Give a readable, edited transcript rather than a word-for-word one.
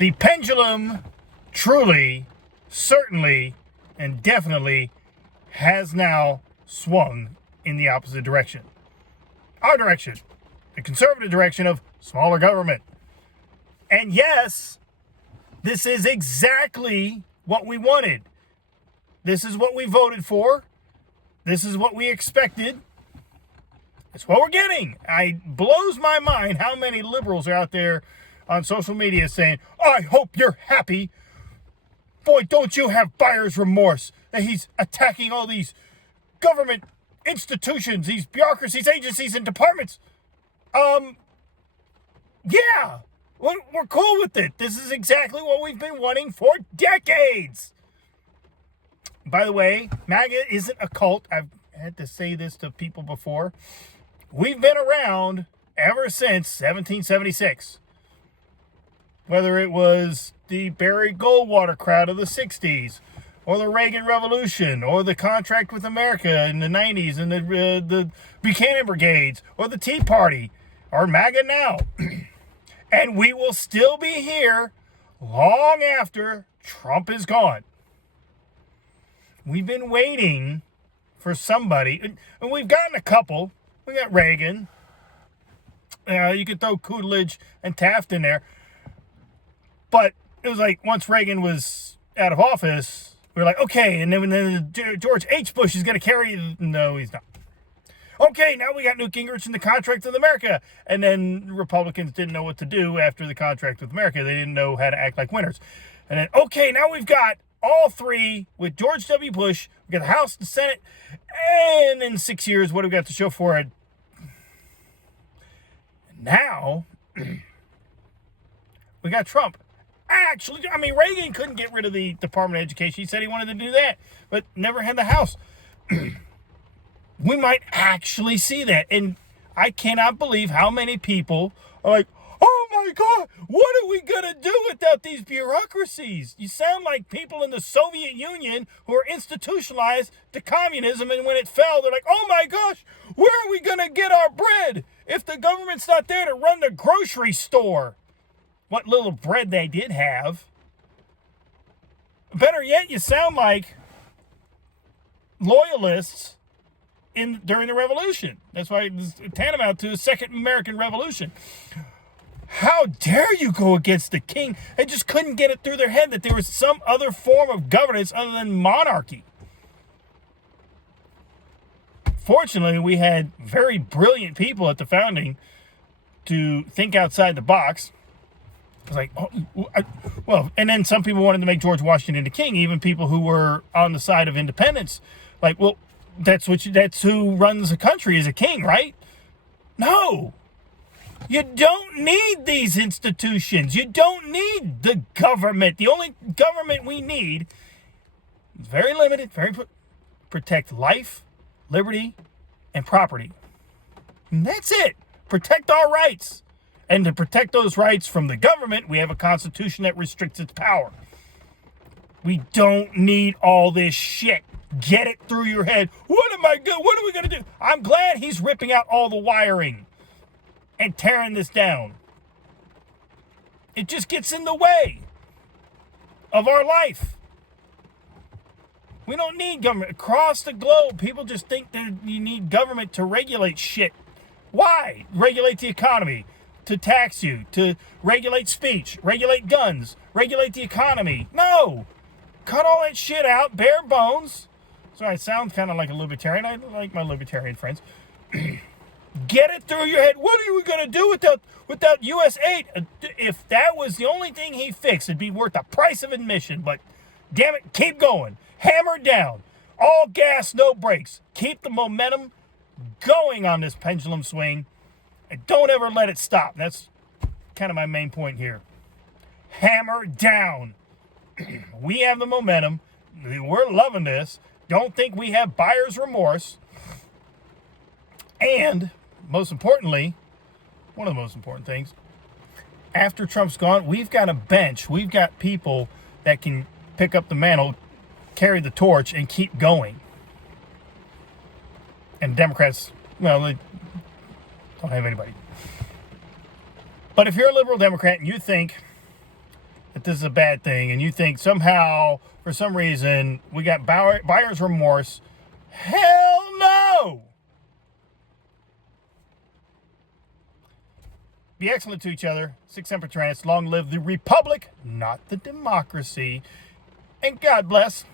The pendulum truly, certainly, and definitely has now swung in the opposite direction. Our direction. The conservative direction of smaller government. And yes, this is exactly what we wanted. This is what we voted for. This is what we expected. It's what we're getting. It blows my mind how many liberals are out there on social media saying, I hope you're happy. Boy, don't you have buyer's remorse that he's attacking all these government institutions, these bureaucracies, agencies, and departments. Yeah, we're cool with it. This is exactly what we've been wanting for decades. By the way, MAGA isn't a cult. I've had to say this to people before. We've been around ever since 1776. Whether it was the Barry Goldwater crowd of the 60s, or the Reagan Revolution, or the contract with America in the 90s, and the Buchanan Brigades, or the Tea Party, or MAGA now. And we will still be here long after Trump is gone. We've been waiting for somebody, and we've gotten a couple. We got Reagan. You could throw Coolidge and Taft in there. But it was like once Reagan was out of office, we were like, okay, and then George H. Bush is going to carry. No, he's not. Okay, now we got Newt Gingrich and the contract with America. And then Republicans didn't know what to do after the contract with America. They didn't know how to act like winners. And then, okay, now we've got all three with George W. Bush. We got the House, the Senate, and in 6 years, what do we got to show for it? Now, we got Trump. Actually, I mean, Reagan couldn't get rid of the Department of Education. He said he wanted to do that, but never had the House. We might actually see that. And I cannot believe how many people are like, oh my God, what are we going to do without these bureaucracies? You sound like people in the Soviet Union who are institutionalized to communism, and when it fell, they're like, oh my gosh, where are we going to get our bread if the government's not there to run the grocery store? What little bread they did have. Better yet, you sound like loyalists during the Revolution. That's why it's tantamount to a second American Revolution. How dare you go against the king? They just couldn't get it through their head that there was some other form of governance other than monarchy. Fortunately, we had very brilliant people at the founding to think outside the box. It's like, and then some people wanted to make George Washington the king, even people who were on the side of independence. Like, well, that's who runs the country is a king, right? No. You don't need these institutions. You don't need the government. The only government we need is very limited, protect life, liberty, and property. And that's it. Protect our rights. And to protect those rights from the government, we have a constitution that restricts its power. We don't need all this shit. Get it through your head. What are we going to do? I'm glad he's ripping out all the wiring and tearing this down. It just gets in the way of our life. We don't need government. Across the globe, people just think that you need government to regulate shit. Why? Regulate the economy. To tax you, to regulate speech, regulate guns, regulate the economy. No! Cut all that shit out, bare bones. So I sound kind of like a libertarian. I like my libertarian friends. Get it through your head. What are we going to do without U.S. aid? If that was the only thing he fixed, it'd be worth the price of admission. But damn it, keep going. Hammer down. All gas, no brakes. Keep the momentum going on this pendulum swing. And don't ever let it stop. That's kind of my main point here. Hammer down. We have the momentum. We're loving this. Don't think we have buyer's remorse. And, most importantly, one of the most important things, after Trump's gone, we've got a bench. We've got people that can pick up the mantle, carry the torch, and keep going. And Democrats, well, they don't have anybody. But if you're a liberal Democrat and you think that this is a bad thing, and you think somehow, for some reason, we got buyer's remorse. Hell no! Be excellent to each other. Sic semper tyrannis. Long live the republic, not the democracy. And God bless.